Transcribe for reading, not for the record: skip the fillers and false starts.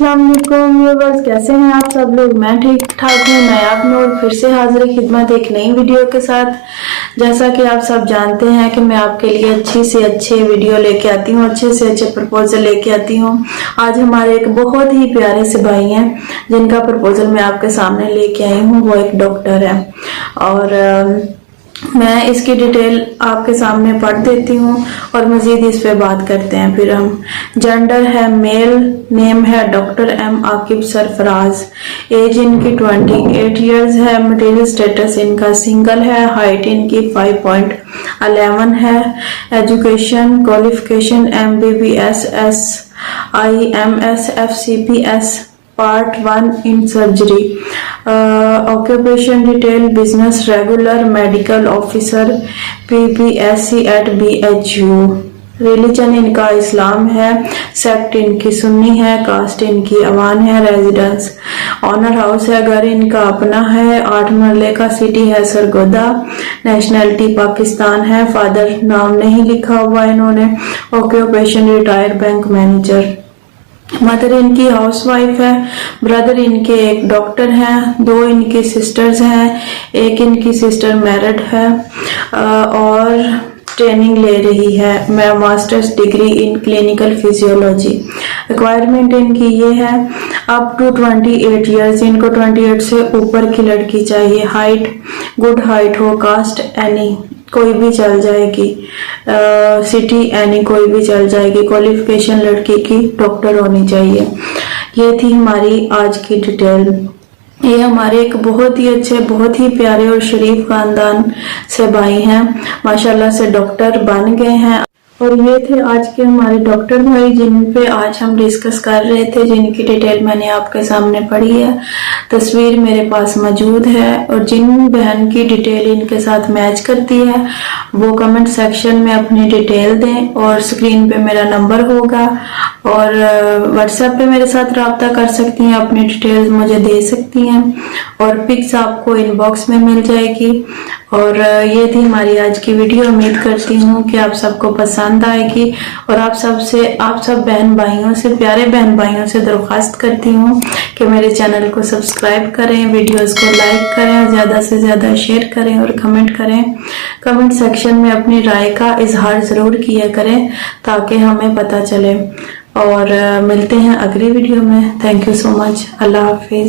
अस्सलाम वालेकुम व्यूअर्स, कैसे हैं आप सब लोग। मैं ठीक ठाक हूँ। मैं आप नूर फिर से हाजिर खिदमत एक नई वीडियो के साथ। जैसा कि आप सब जानते हैं कि मैं आपके लिए अच्छी से अच्छे वीडियो लेके आती हूँ, अच्छे से अच्छे प्रपोजल लेके आती हूँ। आज हमारे एक बहुत ही प्यारे से भाई हैं जिनका प्रपोजल मैं आपके सामने लेके आई हूँ। वो एक डॉक्टर है और मैं इसकी डिटेल आपके सामने पढ़ देती हूँ और मजीद इस पे बात करते हैं। फिर हम जेंडर है मेल, नेम है doctor M Aqib Sarfaraz, age इनकी 28 इयर्स है, मटेरियल स्टेटस इनका सिंगल है, हाइट इनकी 5.11 है, education qualification MBBS SIMS FCPS Part 1 in surgery. Occupation detail business regular medical officer PPSC at BHU. Religion इनका इस्लाम है, सेक्ट इनकी सुन्नी है, कास्ट इनकी अवान है, रेजिडेंस ऑनर हाउस है, घर इनका अपना है, 8 मरले का, सिटी है सरगोदा, नेशनलिटी पाकिस्तान है, फादर नाम नहीं लिखा हुआ इन्होंने, occupation retired bank manager, mother इनकी हाउसवाइफ है, ब्रदर इनके एक डॉक्टर हैं, 2 इनके सिस्टर्स हैं, एक इनकी सिस्टर मैरिड है और ट्रेनिंग ले रही है, मैं masters degree in clinical physiology. Requirement इनकी ये है अप टू 28 इयर्स, इनको 28 से ऊपर की लड़की चाहिए, हाइट गुड हाइट हो, कास्ट एनी कोई भी चल जाएगी, सिटी एनी कोई भी चल जाएगी, क्वालिफिकेशन लड़की की डॉक्टर होनी चाहिए। ये थी हमारी आज की डिटेल। ये हमारे एक बहुत ही अच्छे, बहुत ही प्यारे और शरीफ खानदान से भाई हैं, माशाल्लाह से डॉक्टर बन गए हैं। और ये थे आज के हमारे डॉक्टर भाई जिन पे आज हम डिस्कस कर रहे थे, जिनकी डिटेल मैंने आपके सामने पढ़ी है, तस्वीर मेरे पास मौजूद है। और जिन बहन की डिटेल इनके साथ मैच करती है वो कमेंट सेक्शन में अपनी डिटेल दें और स्क्रीन पे मेरा नंबर होगा और व्हाट्सएप पे मेरे साथ रब्ता कर सकती हैं, अपनी डिटेल्स मुझे दे सकती हैं और पिक्स आपको इनबॉक्स में मिल जाएगी। और ये थी हमारी आज की वीडियो। उम्मीद करती हूँ कि आप सबको पसंद आएगी और आप सब बहन भाइयों से, प्यारे बहन भाइयों से दरख्वास्त करती हूँ कि मेरे चैनल को सब्सक्राइब करें, वीडियोस को लाइक करें, ज़्यादा से ज़्यादा शेयर करें और कमेंट करें। कमेंट सेक्शन में अपनी राय का इजहार ज़रूर किया करें ताकि हमें पता चले। और मिलते हैं अगली वीडियो में। Thank you so much. अल्लाह हाफिज़।